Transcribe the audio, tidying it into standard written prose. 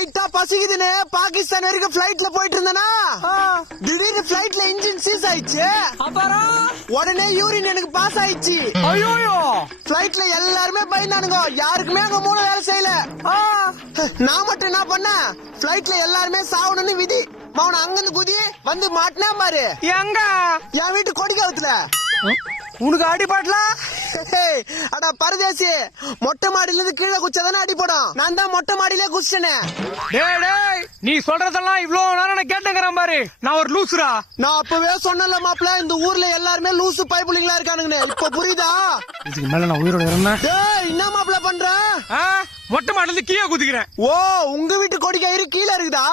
லைட்டா பசிக்குதுன்னு பாகிஸ்தான் வரைக்கும் பிளைட்ல போயிட்டு இருந்தனா திடீர்னு பிளைட்ல இன்ஜின் சீஸ் ஆயிடுச்சு. அப்புறம் உடனே யூரின் எனக்கு பாஸ் ஆயிடுச்சு. ஐயோ பிளைட்ல எல்லாருமே பயந்தானுங்க. யாருக்குமே அங்க மூணு வேலை செய்யல. நான் மட்டும் என்ன பண்ண, பிளைட்ல எல்லாருமே சாவணும்னு விதி. அவனை அங்கிருந்து குதி வந்து மாட்டினா பாரு. எங்க? என் வீட்டு கொடிக்காவத்துல. உனக்கு அடிபாட்டல? அடா பரதேசி, மொட்டை மாடியில இருந்து கீழே குச்சாதானே அடிப்படும். நான் தான் மொட்டை மாடியிலே குச்சிட்டேனே. டேய் நீ சொல்றதெல்லாம் இவ்வளவு நேரம் கேட்டுங்கிறான் பாரு. நான் ஒரு லூசுரா. நான் அப்பவே சொன்னல மாப்பிள்ள, இந்த ஊர்ல எல்லாருமே லூசு பைப்புலிங்களா இருக்கானுங்க. இப்ப புரியுதா? இதுக்கு மேல நான் உயிரோட இருந்தேன். டேய் என்ன மாப்பிள்ள பண்ற? மொட்டை மாடில இருந்து கீழே குதிக்கிறேன். ஓ, உங்க வீட்டு கொடிக்காயிரு கீழே இருக்குதா?